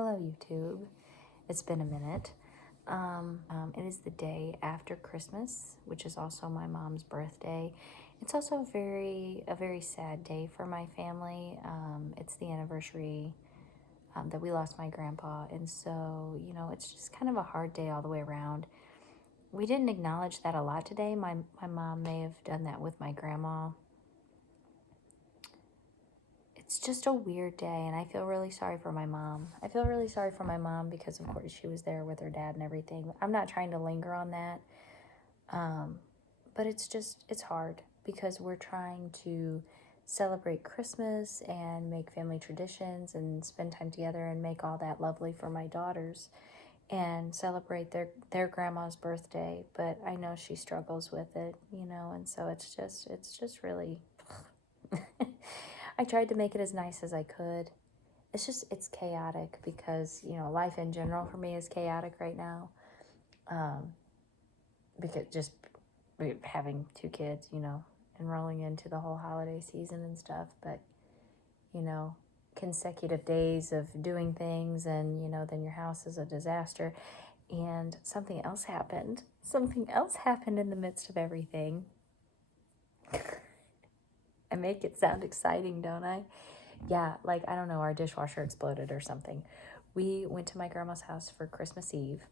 Hello, YouTube. It's been a minute. It is the day after Christmas, which is also my mom's birthday. It's also a very sad day for my family. It's the anniversary that we lost my grandpa, and so it's just kind of a hard day all the way around. We didn't acknowledge that a lot today. My mom may have done that with my grandma. It's just a weird day, and I feel really sorry for my mom. I feel really sorry for my mom because, of course, she was there with her dad and everything. I'm not trying to linger on that, but it's hard because we're trying to celebrate Christmas and make family traditions and spend time together and make all that lovely for my daughters and celebrate their grandma's birthday. But I know she struggles with it, and so it's just really I tried to make it as nice as I could. It's chaotic because, life in general for me is chaotic right now. Because just having two kids, and rolling into the whole holiday season and stuff. But, consecutive days of doing things and, then your house is a disaster. And something else happened. Something else happened in the midst of everything. I make it sound exciting, don't I? Yeah, I don't know, our dishwasher exploded or something. We went to my grandma's house for Christmas Eve,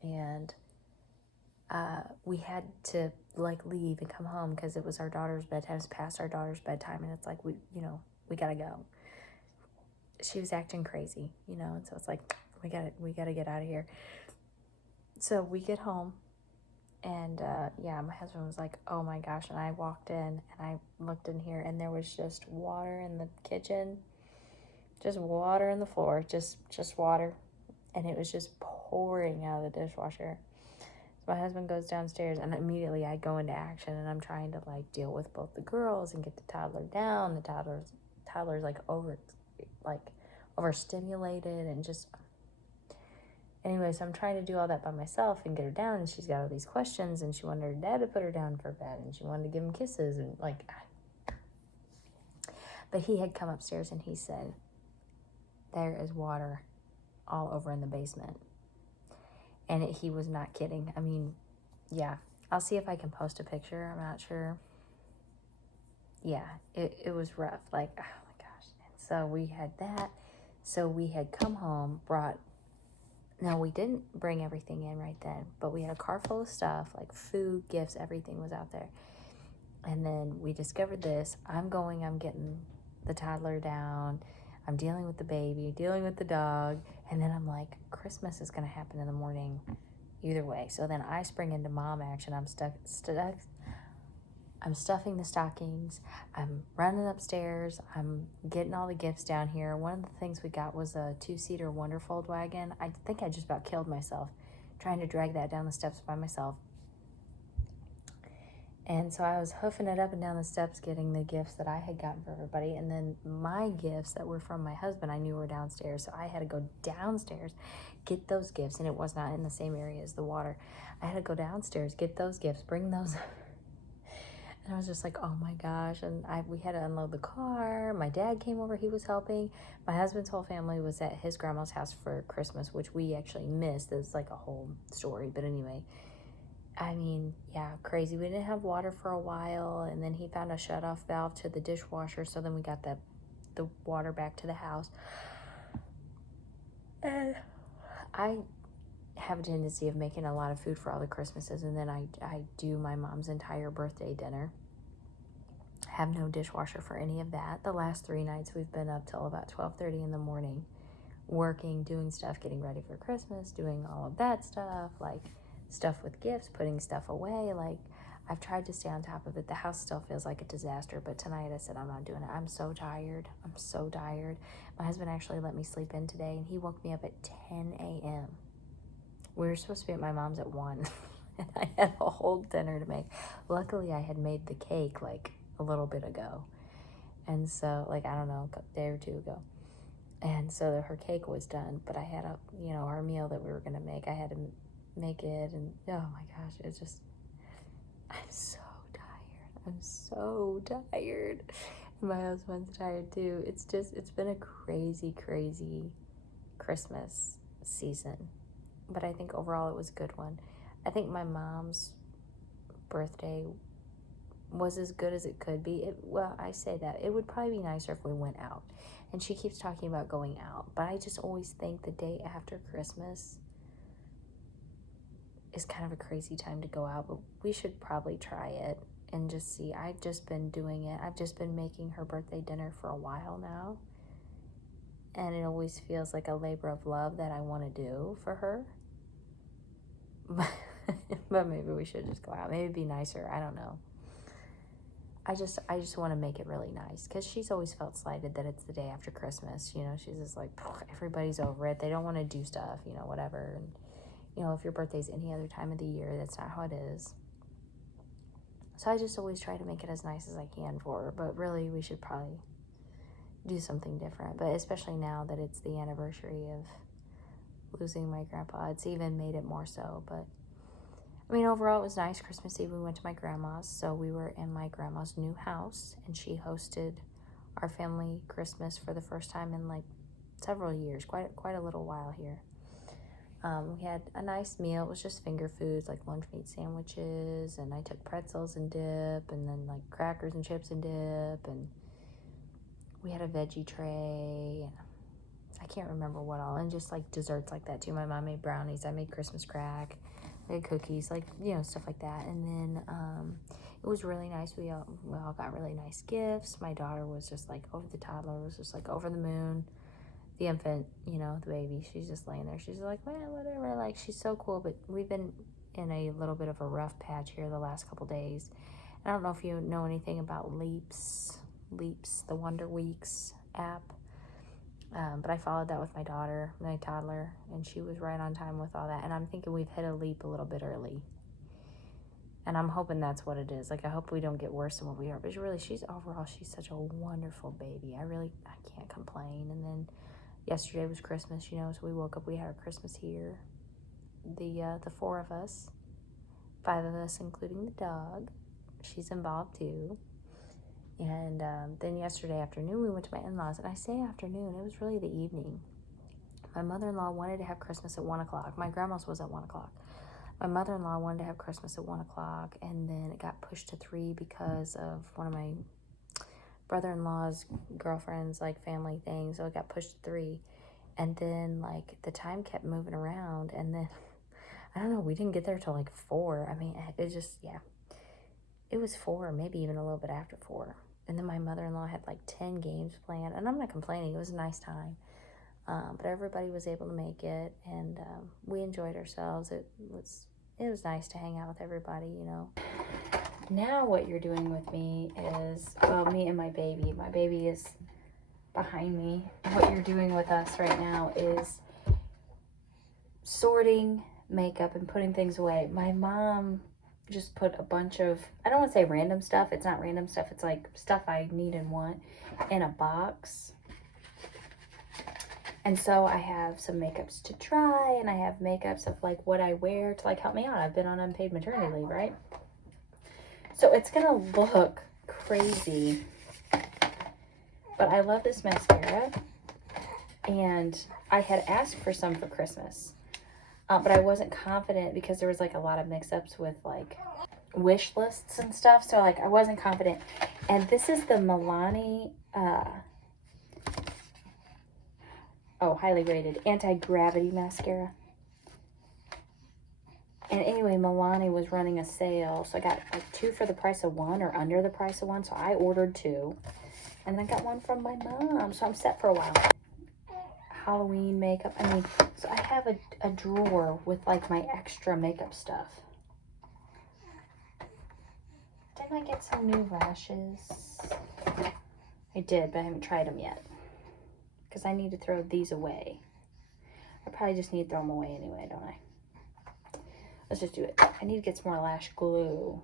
and we had to leave and come home because it was our daughter's bedtime. It's past our daughter's bedtime, and it's we gotta go. She was acting crazy, and so it's we gotta get out of here. So we get home. And, my husband was like, oh my gosh. And I walked in and I looked in here and there was just water in the kitchen, just water in the floor, just water. And it was just pouring out of the dishwasher. So my husband goes downstairs and immediately I go into action and I'm trying to deal with both the girls and get the toddler down. The toddler's overstimulated and just... Anyway, so I'm trying to do all that by myself and get her down, and she's got all these questions, and she wanted her dad to put her down for bed, and she wanted to give him kisses, and But he had come upstairs, and he said, there is water all over in the basement. And he was not kidding. I mean, yeah. I'll see if I can post a picture. I'm not sure. Yeah, it was rough. Oh my gosh. And so we had that. So we had come home, No, we didn't bring everything in right then, but we had a car full of stuff, food, gifts, everything was out there. And then we discovered this. I'm getting the toddler down. I'm dealing with the baby, dealing with the dog. And then I'm like, Christmas is going to happen in the morning either way. So then I spring into mom action. I'm stuffing the stockings. I'm running upstairs. I'm getting all the gifts down here. One of the things we got was a 2-seater Wonderfold wagon. I think I just about killed myself trying to drag that down the steps by myself. And so I was hoofing it up and down the steps, getting the gifts that I had gotten for everybody. And then my gifts that were from my husband, I knew were downstairs. So I had to go downstairs, get those gifts. And it was not in the same area as the water. I had to go downstairs, get those gifts, bring those. And I was just like, oh my gosh. And we had to unload the car. My dad came over. He was helping. My husband's whole family was at his grandma's house for Christmas, which we actually missed. It was a whole story. But anyway, I mean, yeah, crazy. We didn't have water for a while. And then he found a shut-off valve to the dishwasher. So then we got the water back to the house. And I have a tendency of making a lot of food for all the Christmases, and then I do my mom's entire birthday dinner. Have no dishwasher for any of that. The last 3 nights we've been up till about 12:30 in the morning, working, doing stuff, getting ready for Christmas, doing all of that stuff, stuff with gifts, putting stuff away. I've tried to stay on top of it. The house still feels like a disaster, but tonight I said I'm not doing it. I'm so tired. My husband actually let me sleep in today, and he woke me up at 10 a.m. We were supposed to be at my mom's at 1, and I had a whole dinner to make. Luckily, I had made the cake, a little bit ago. And so, I don't know, a day or two ago. And so her cake was done, but I had our meal that we were going to make. I had to make it, and oh my gosh, it's just... I'm so tired. And My husband's tired too. It's been a crazy, crazy Christmas season. But I think overall it was a good one. I think my mom's birthday was as good as it could be. Well, I say that. It would probably be nicer if we went out. And she keeps talking about going out. But I just always think the day after Christmas is kind of a crazy time to go out. But we should probably try it and just see. I've just been doing it. I've just been making her birthday dinner for a while now. And it always feels like a labor of love that I want to do for her. But maybe we should just go out. Maybe it'd be nicer. I don't know. I just want to make it really nice because she's always felt slighted that it's the day after Christmas. You know, she's just like, everybody's over it. They don't want to do stuff, you know, whatever. And, you know, if your birthday's any other time of the year, that's not how it is. So I just always try to make it as nice as I can for her. But really, we should probably do something different. But especially now that it's the anniversary of losing my grandpa, it's even made it more so. But I mean, overall, it was nice. Christmas Eve, we went to my grandma's. So we were in my grandma's new house, and she hosted our family Christmas for the first time in like several years, quite a little while here. We had a nice meal. It was just finger foods, like lunch meat sandwiches, and I took pretzels and dip, and then like crackers and chips and dip, and we had a veggie tray, and I can't remember what all, and just like desserts like that too. My mom made brownies. I made Christmas crack. We had cookies, like, you know, stuff like that. And then it was really nice. We all got really nice gifts. My daughter was just like the toddler was just like over the moon. The infant, you know, the baby, she's just laying there. She's like, man, whatever. Like, she's so cool. But we've been in a little bit of a rough patch here the last couple days. I don't know if you know anything about Leaps, the Wonder Weeks app. But I followed that with my daughter, my toddler, and she was right on time with all that. And I'm thinking we've hit a leap a little bit early. And I'm hoping that's what it is. Like, I hope we don't get worse than what we are. But really, she's such a wonderful baby. I can't complain. And then yesterday was Christmas, you know, so we woke up, we had our Christmas here. The four of us, 5 of us, including the dog. She's involved too. And then yesterday afternoon, we went to my in-laws. And I say afternoon, it was really the evening. My mother-in-law wanted to have Christmas at 1 o'clock. My grandma's was at 1 o'clock. My mother-in-law wanted to have Christmas at 1 o'clock. And then it got pushed to 3 because of one of my brother-in-law's girlfriend's, like, family thing. So it got pushed to 3. And then, like, the time kept moving around. And then, I don't know, we didn't get there till, like, 4. I mean, it just, yeah. It was 4, maybe even a little bit after 4. And then my mother-in-law had like 10 games planned. And I'm not complaining. It was a nice time. But everybody was able to make it. And we enjoyed ourselves. It was nice to hang out with everybody, you know. Now what you're doing with me is, well, me and my baby. My baby is behind me. What you're doing with us right now is sorting makeup and putting things away. My mom just put a bunch of, I don't want to say random stuff. It's not random stuff. It's like stuff I need and want in a box. And so I have some makeups to try, and I have makeups of like what I wear to like help me out. I've been on unpaid maternity leave, right? So it's going to look crazy. But I love this mascara. And I had asked for some for Christmas. But I wasn't confident because there was like a lot of mix-ups with like wish lists and stuff. So like I wasn't confident. And this is the Milani, highly rated anti-gravity mascara. And anyway, Milani was running a sale. So I got like 2 for the price of 1 or under the price of 1. So I ordered 2. And then I got 1 from my mom. So I'm set for a while. Halloween makeup. I mean, so I have a drawer with like my extra makeup stuff. Didn't I get some new lashes? I did, but I haven't tried them yet. Because I need to throw these away. I probably just need to throw them away anyway, don't I? Let's just do it. I need to get some more lash glue.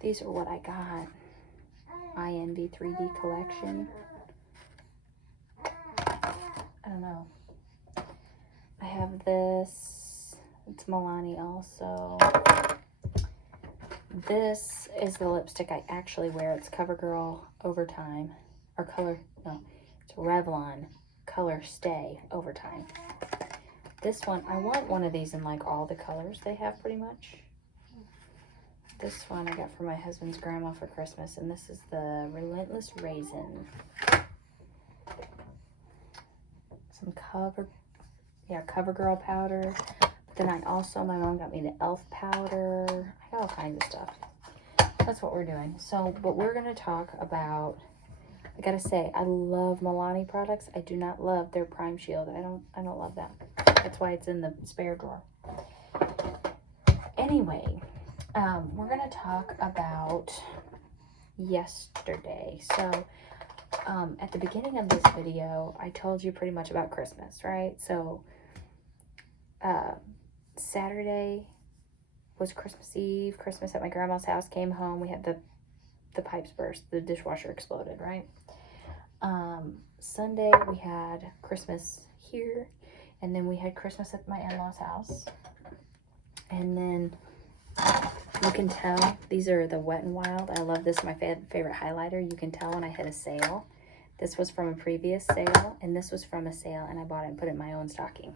These are what I got. INV 3D collection. I don't know. I have this. It's Milani also. This is the lipstick I actually wear. It's CoverGirl Overtime, or it's Revlon Color Stay Overtime. This one, I want one of these in like all the colors they have pretty much. This one I got for my husband's grandma for Christmas, and this is the Relentless Raisin. Some CoverGirl powder. But then my mom got me the e.l.f. powder. I got all kinds of stuff. That's what we're doing. So, but we're going to talk about, I gotta say, I love Milani products. I do not love their Prime Shield. I don't love that. That's why it's in the spare drawer. Anyway, we're going to talk about yesterday. So, at the beginning of this video, I told you pretty much about Christmas, right? So, Saturday was Christmas Eve. Christmas at my grandma's house. Came home. We had the pipes burst. The dishwasher exploded, right? Sunday, we had Christmas here. And then we had Christmas at my in-laws' house. And then you can tell, these are the Wet n Wild. I love this, my favorite highlighter. You can tell when I hit a sale. This was from a previous sale, and this was from a sale, and I bought it and put it in my own stocking.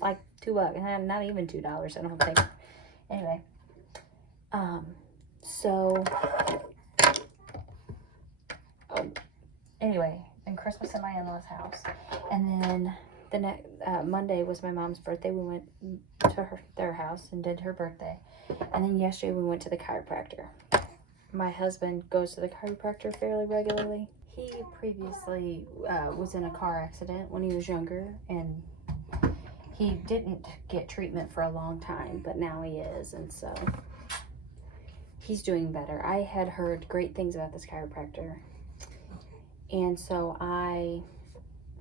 Like $2, not even $2, I don't think. Anyway, anyway, and Christmas at my in-laws' house, and then the next Monday was my mom's birthday. We went to their house and did her birthday, and then yesterday we went to the chiropractor. My husband goes to the chiropractor fairly regularly. He previously was in a car accident when he was younger, and he didn't get treatment for a long time, but now he is, and so he's doing better. I had heard great things about this chiropractor, and so I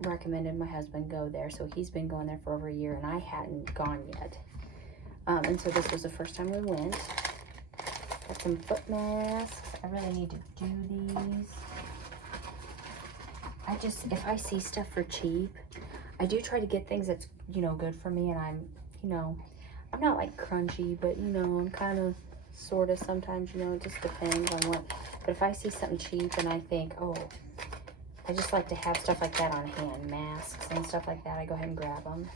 recommended my husband go there. So he's been going there for over a year, and I hadn't gone yet. And so this was the first time we went. Got some foot masks. I really need to do these. If I see stuff for cheap, I do try to get things that's, good for me. And I'm not like crunchy, but, I'm kind of, sort of sometimes, it just depends on what. But if I see something cheap and I think, oh, I just like to have stuff like that on hand, masks and stuff like that, I go ahead and grab them.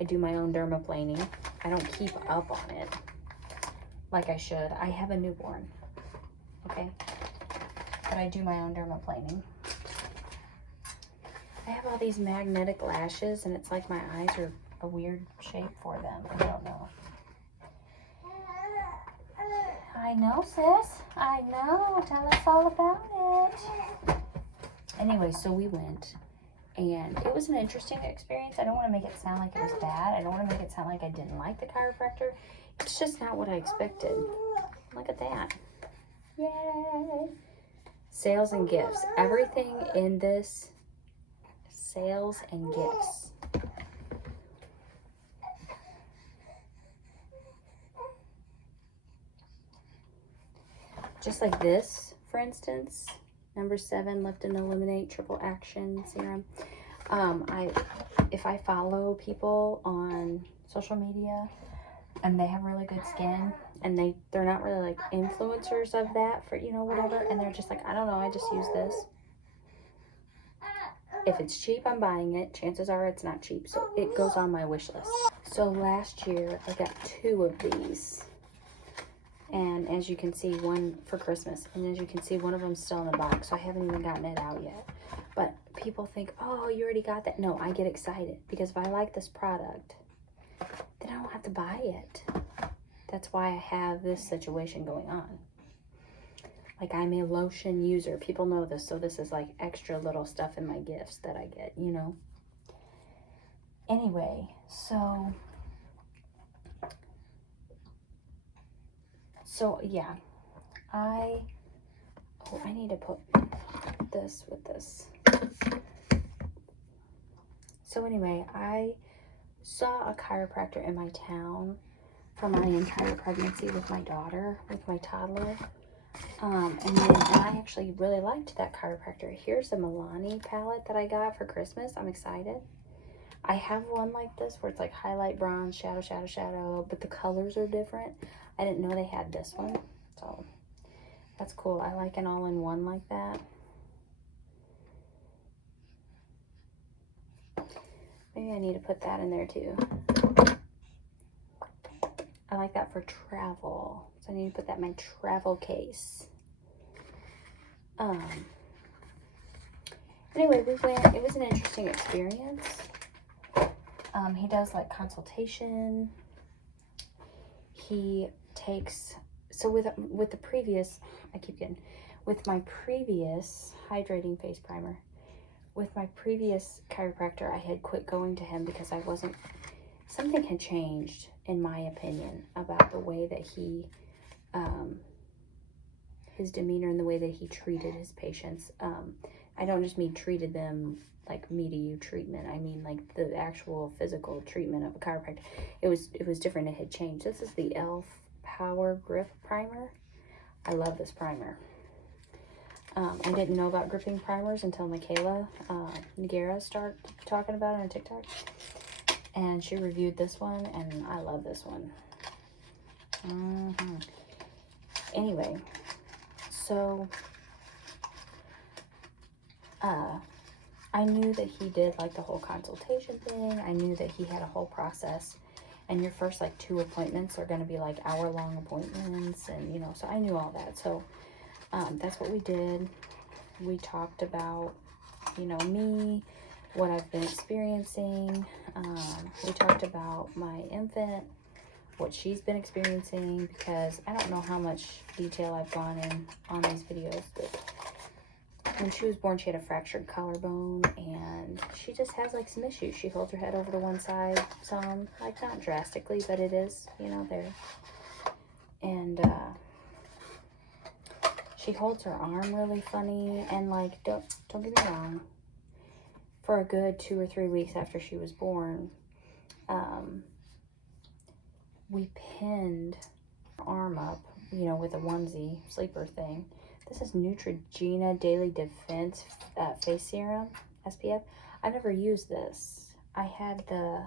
I do my own dermaplaning. I don't keep up on it like I should. I have a newborn, okay? But I do my own dermaplaning. I have all these magnetic lashes, and it's like my eyes are a weird shape for them. I don't know. I know, sis. I know. Tell us all about it. Anyway, so we went, and it was an interesting experience. I don't want to make it sound like it was bad. I don't want to make it sound like I didn't like the chiropractor. It's just not what I expected. Look at that. Yay. Sales and gifts. Everything in this, sales and gifts. Just like this, for instance. Number 7, Lift and Eliminate Triple Action Serum. If I follow people on social media and they have really good skin, and they're not really like influencers of that for, whatever, and they're just like, I don't know, I just use this. If it's cheap, I'm buying it. Chances are it's not cheap, so it goes on my wish list. So last year, I got 2 of these. And as you can see, one for Christmas. And as you can see, one of them's still in the box, so I haven't even gotten it out yet. But people think, oh, you already got that. No, I get excited because if I like this product, then I don't have to buy it. That's why I have this situation going on. Like, I'm a lotion user. People know this, so this is like extra little stuff in my gifts that I get, Anyway, so yeah, I need to put this with this. So anyway, I saw a chiropractor in my town for my entire pregnancy with my daughter, with my toddler. And I actually really liked that chiropractor. Here's the Milani palette that I got for Christmas. I'm excited. I have one like this where it's like highlight, bronze, shadow, shadow, shadow, but the colors are different. I didn't know they had this one, so that's cool. I like an all-in-one like that. Maybe I need to put that in there too. I like that for travel, so I need to put that in my travel case. Anyway, we went, it was an interesting experience. He does like consultation. He takes, so with the previous, with my previous hydrating face primer, with my previous chiropractor, I had quit going to him because something had changed, in my opinion, about the way that he, his demeanor and the way that he treated his patients. I don't just mean treated them like me to you treatment. I mean like the actual physical treatment of a chiropractor. It was different. It had changed. This is the e.l.f. Power Grip Primer. I love this primer. I didn't know about gripping primers until Michaela Nigara started talking about it on TikTok. And she reviewed this one, and I love this one. Anyway, so I knew that he did like the whole consultation thing. I knew that he had a whole process, and your first like 2 appointments are going to be like hour-long appointments, and you know, so I knew all that. So that's what we did. We talked about, you know, me, what I've been experiencing. We talked about my infant, what she's been experiencing, because I don't know how much detail I've gone in on these videos, but when she was born, she had a fractured collarbone, and she just has like some issues. She holds her head over to one side some, like not drastically, but it is, you know, there. And she holds her arm really funny, and like, don't get me wrong, for a good 2 or 3 weeks after she was born, we pinned her arm up, you know, with a onesie sleeper thing. This is Neutrogena Daily Defense Face Serum, SPF. I've never used this. I had the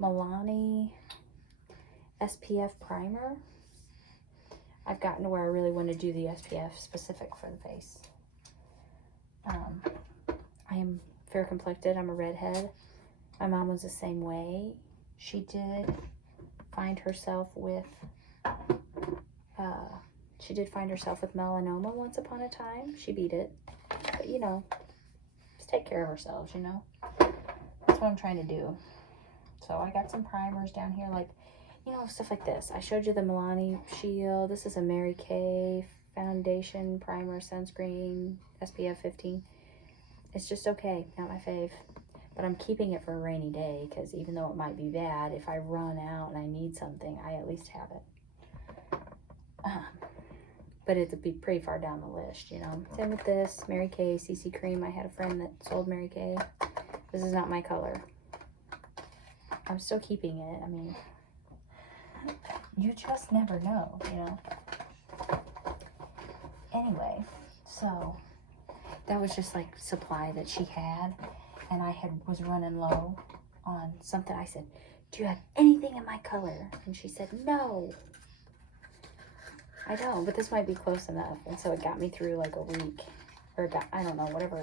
Milani SPF primer. I've gotten to where I really want to do the SPF specific for the face. I am fair complected. I'm a redhead. My mom was the same way. She did find herself with melanoma once upon a time. She beat it. But, you know, just take care of ourselves, you know. That's what I'm trying to do. So I got some primers down here, like, you know, stuff like this. I showed you the Milani Shield. This is a Mary Kay foundation primer sunscreen SPF 15. It's just okay, not my fave. But I'm keeping it for a rainy day, because even though it might be bad, if I run out and I need something, I at least have it. But it'd be pretty far down the list, you know. Same with this Mary Kay CC cream. I had a friend that sold Mary Kay. This is not my color. I'm still keeping it. I mean, you just never know, you know. Anyway, so that was just like supply that she had, and I was running low on something. I said, do you have anything in my color? And she said, no. I don't, but this might be close enough. And so it got me through like a week, or I don't know, whatever,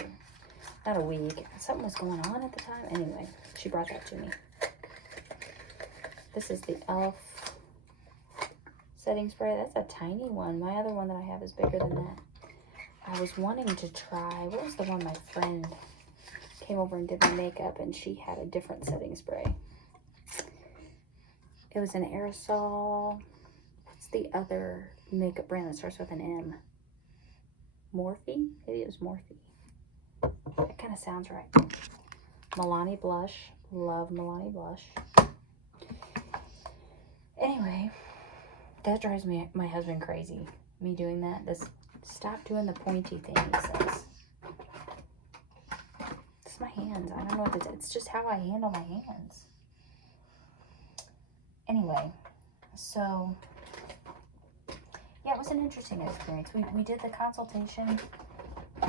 not a week. Something was going on at the time. Anyway, she brought that to me. This is the e.l.f. setting spray. That's a tiny one. My other one that I have is bigger than that. I was wanting to try, what was the one my friend came over and did my makeup, and she had a different setting spray. It was an aerosol. What's the other makeup brand that starts with an M? Morphe? Maybe it was Morphe. That kind of sounds right. Milani blush. Love Milani blush. Anyway, that drives my husband crazy. Me doing that. Stop doing the pointy thing, he says. It's my hands. I don't know what it's just how I handle my hands. Anyway, so yeah, it was an interesting experience. We did the consultation,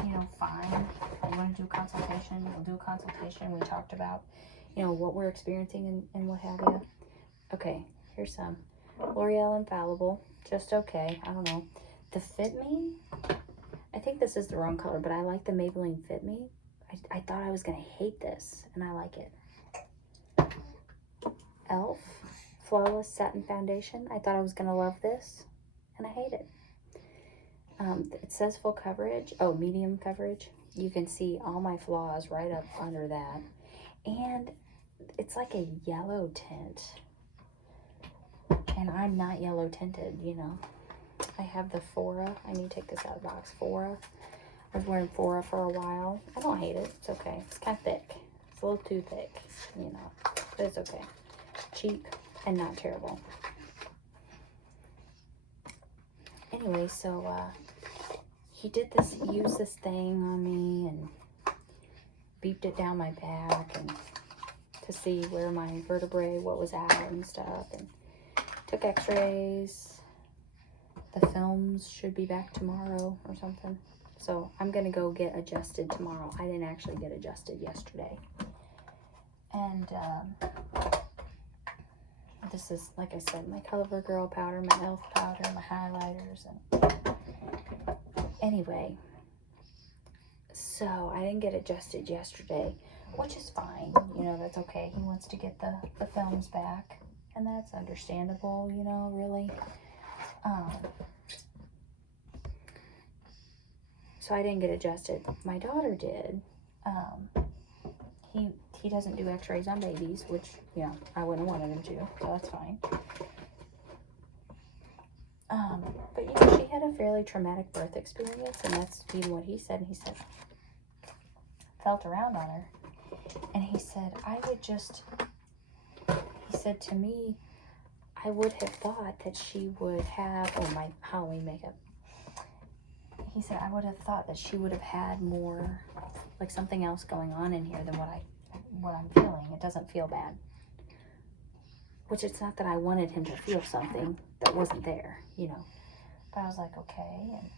you know, fine. If you want to do a consultation, we'll do a consultation. We talked about, you know, what we're experiencing and what have you. Okay, here's some. L'Oreal Infallible, just okay. I don't know. The Fit Me, I think this is the wrong color, but I like the Maybelline Fit Me. I thought I was going to hate this, and I like it. e.l.f. Flawless Satin Foundation. I thought I was going to love this, and I hate it. It says full coverage. Oh, medium coverage. You can see all my flaws right up under that. And it's like a yellow tint. And I'm not yellow tinted, you know. I have the Fora. I need to take this out of the box. Fora. I was wearing Fora for a while. I don't hate it. It's okay. It's kind of thick. It's a little too thick, you know. But it's okay. Cheap and not terrible. Anyway, so he did this, used this thing on me and beeped it down my back and to see where my vertebrae, what was at and stuff, and took x-rays. The films should be back tomorrow or something. So I'm going to go get adjusted tomorrow. I didn't actually get adjusted yesterday. And this is, like I said, my CoverGirl powder, my e.l.f. powder, my highlighters. And anyway, so I didn't get adjusted yesterday, which is fine. You know, that's okay. He wants to get the films back, and that's understandable, you know, really. So I didn't get adjusted. My daughter did. He doesn't do x-rays on babies, which, you know, I wouldn't have wanted him to, so that's fine. But, you know, she had a fairly traumatic birth experience, and that's even what he said. He said, felt around on her, and he said, he said to me, I would have thought that she would have, oh, my Halloween makeup. He said, I would have thought that she would have had more, like something else going on in here than what I'm feeling. It doesn't feel bad. Which it's not that I wanted him to feel something that wasn't there, you know. But I was like, okay. And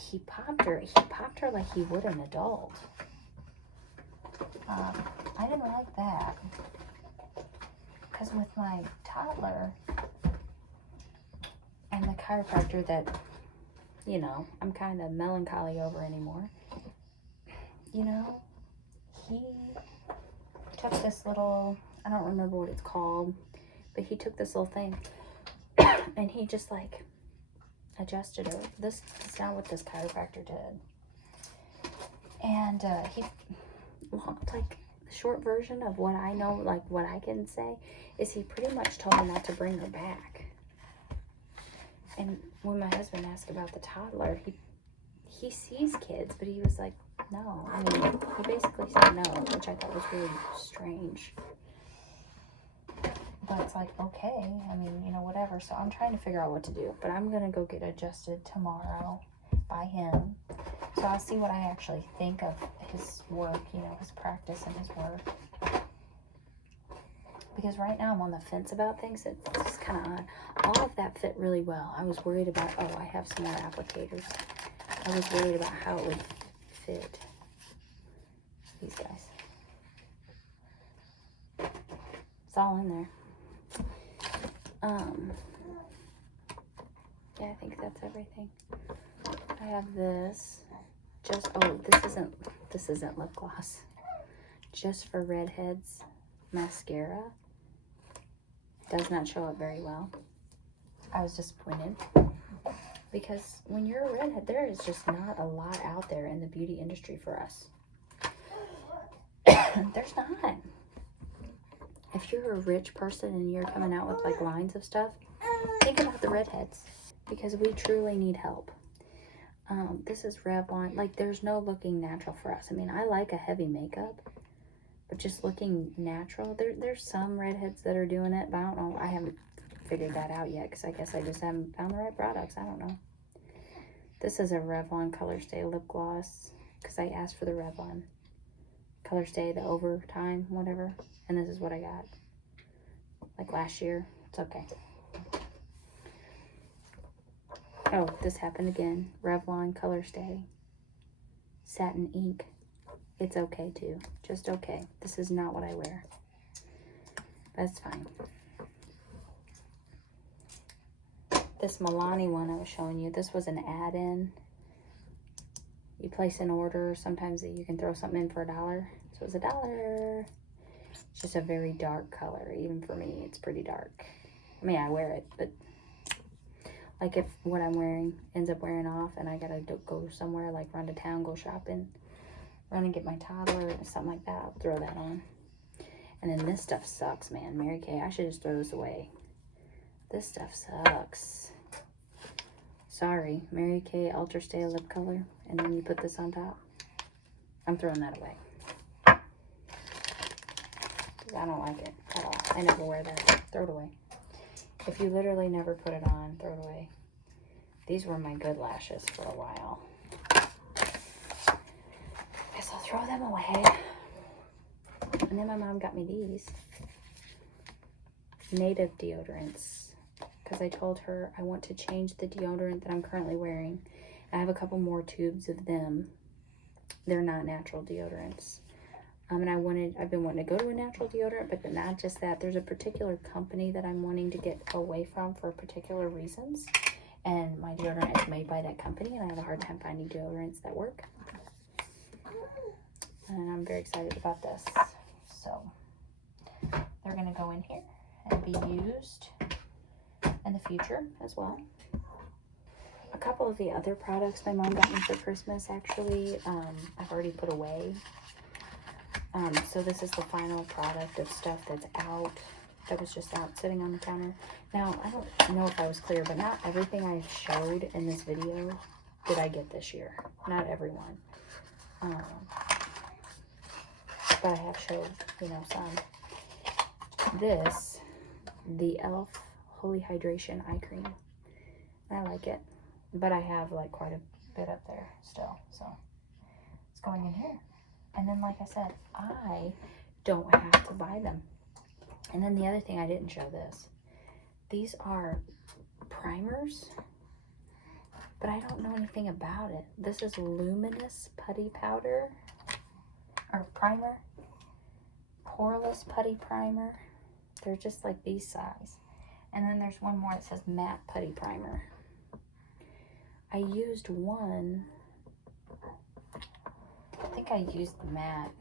he popped her like he would an adult. I didn't like that. Because with my toddler and the chiropractor that, you know, I'm kind of melancholy over anymore, you know, he took this little, I don't remember what it's called, but he took this little thing and he just like adjusted her. This is not what this chiropractor did. And he, like, the short version of what I know, like what I can say, is he pretty much told me not to bring her back. And when my husband asked about the toddler, he sees kids, but he was like, no. I mean, he basically said no, which I thought was really strange. But it's like, okay, I mean, you know, whatever. So I'm trying to figure out what to do. But I'm going to go get adjusted tomorrow by him. So I'll see what I actually think of his work, you know, his practice and his work. Because right now I'm on the fence about things. It's just kind of odd. All of that fit really well. I was worried about, oh, I have some more applicators. I was worried about how it would fit these guys. It's all in there. Yeah, I think that's everything. I have this. This isn't lip gloss. Just for redheads mascara. Does not show up very well. I was disappointed. Because when you're a redhead, there is just not a lot out there in the beauty industry for us. There's not. If you're a rich person and you're coming out with like lines of stuff, think about the redheads. Because we truly need help. This is Revlon. Like, there's no looking natural for us. I mean, I like a heavy makeup. But just looking natural. There's some redheads that are doing it. But I don't know. I haven't figured that out yet. Because I guess I just haven't found the right products. I don't know. This is a Revlon Color Stay lip gloss. Because I asked for the Revlon Color Stay, the Overtime, whatever. And this is what I got. Like last year. It's okay. Oh, this happened again. Revlon Color Stay Satin Ink. it's okay too. Just okay. This is not what I wear. That's fine. This Milani one I was showing you, this was an add-in. You place an order, sometimes you can throw something in for $1. So it was $1. It's just a very dark color. Even for me, it's pretty dark. I mean, I wear it, but like if what I'm wearing ends up wearing off and I gotta go somewhere, like run to town, go shopping, run and get my toddler or something like that, I'll throw that on. And then this stuff sucks, man. Mary Kay, I should just throw this away. This stuff sucks. Sorry, Mary Kay Ultra Stay Lip Color. And then you put this on top. I'm throwing that away. I don't like it at all. I never wear that. Throw it away. If you literally never put it on, throw it away. These were my good lashes for a while. Guess I'll throw them away. And then my mom got me these Native deodorants. Because I told her I want to change the deodorant that I'm currently wearing. I have a couple more tubes of them. They're not natural deodorants. And I've been wanting to go to a natural deodorant, but not just that. There's a particular company that I'm wanting to get away from for particular reasons. And my deodorant is made by that company, and I have a hard time finding deodorants that work. And I'm very excited about this. So they're going to go in here and be used in the future as well. A couple of the other products my mom got me for Christmas, actually, I've already put away. So this is the final product of stuff that's out, that was just out sitting on the counter. Now, I don't know if I was clear, but not everything I showed in this video did I get this year. Not everyone. But I have showed, you know, some. This, the e.l.f. Holy Hydration Eye Cream. I like it. But I have like quite a bit up there still. So it's going in here. And then, like I said, I don't have to buy them. And then the other thing, I didn't show this. These are primers, but I don't know anything about it. This is Luminous Putty Powder, or primer. Poreless Putty Primer. They're just like these size. And then there's one more that says Matte Putty Primer. I used one. I think I used the matte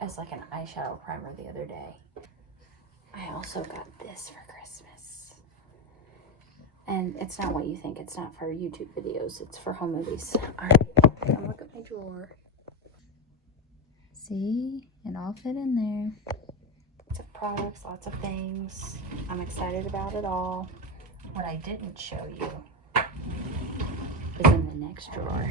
as like an eyeshadow primer the other day. I also got this for Christmas. And it's not what you think. It's not for YouTube videos. It's for home movies. Alright, come look at my drawer. See? It all fit in there. Lots of products, lots of things. I'm excited about it all. What I didn't show you is in the next drawer.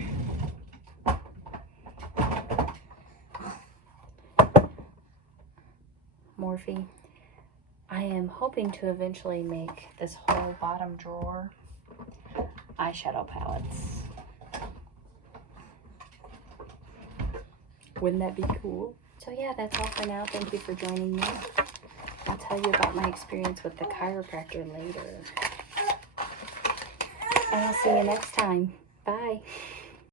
Morphe. I am hoping to eventually make this whole bottom drawer eyeshadow palettes. Wouldn't that be cool? So yeah, that's all for now. Thank you for joining me. I'll tell you about my experience with the chiropractor later. And I'll see you next time. Bye.